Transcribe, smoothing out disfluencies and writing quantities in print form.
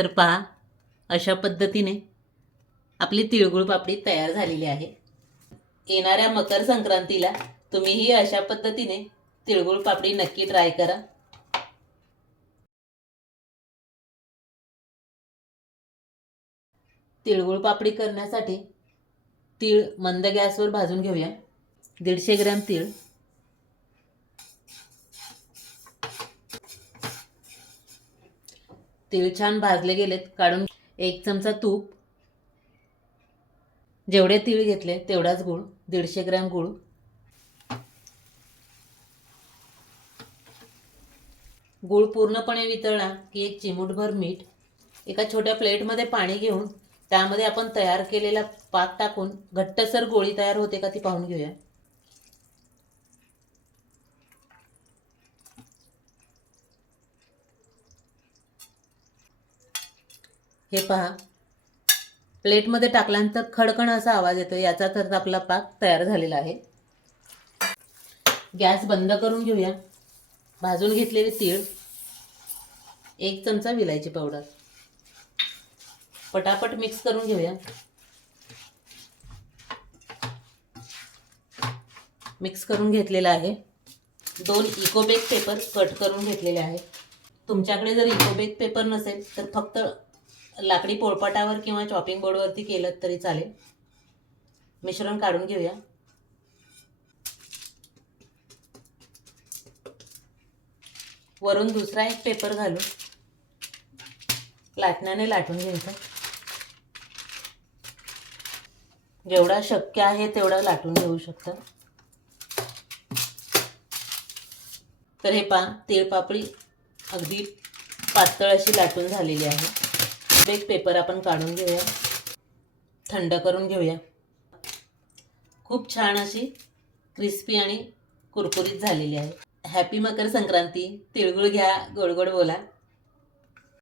तर पहा, अशा पद्धतीने आपली तिळगुळ पापडी तयार झालेली आहे. येणाऱ्या मकर संक्रांतीला तुम्हीही अशा पद्धतीने तिळगुळ पापडी नक्की ट्राय करा. तिळगुळ पापडी करण्यासाठी तीळ मंद गॅसवर भाजून घेऊया. 150 ग्रॅम तीळ, तीळ छान भाजले गेलेत, काढून 1 चमचा तूप, जेवढे तीळ घेतले तेवढाच गूळ, 150 ग्रॅम गूळ, गूळ पूर्णपणे वितळला की 1 चिमूटभर मीठ, एका छोट्या प्लेटमध्ये पाणी घेऊन त्यामध्ये आपण तयार केलेला पाक टाकून घट्टसर गोळी तयार होते का ती पाहून घेऊया. हे पहा, प्लेटमध्ये टाकल्यानंतर खडखड असा आवाज येतो, याचा अर्थ आपला पाक तयार झालेला आहे. गॅस बंद करून घेऊया. भाजून घेतलेले तीळ, 1 चमचा विलायची पावडर, पटापट मिक्स करून घेऊया. मिक्स करून घेतलेला आहे. 2 इकोबेक पेपर कट करून घेतलेले आहे. तुमच्याकडे जर इकोबेक पेपर नसेल तर फक्त लाकडी पोळपाटावर किंवा चॉपिंग बोर्डवरती केलं तरी चालेल. मिश्रण काढून घेऊया. वरून दुसरा एक पेपर घालून लाटण्याने लाटून घ्यायचं. जेवढा शक्य आहे तेवढा लाटून घेऊ शकता. तर हे पहा, तिळपापडी अगदी पातळ अशी लाटून झालेली आहे. एक पेपर आपण काढून घेऊया, थंड करून घेऊया. खूप छान अशी क्रिस्पी आणि कुरकुरीत झालेली आहे. हॅपी मकर संक्रांती. तिळगुळ घ्या, गोड गोड बोला.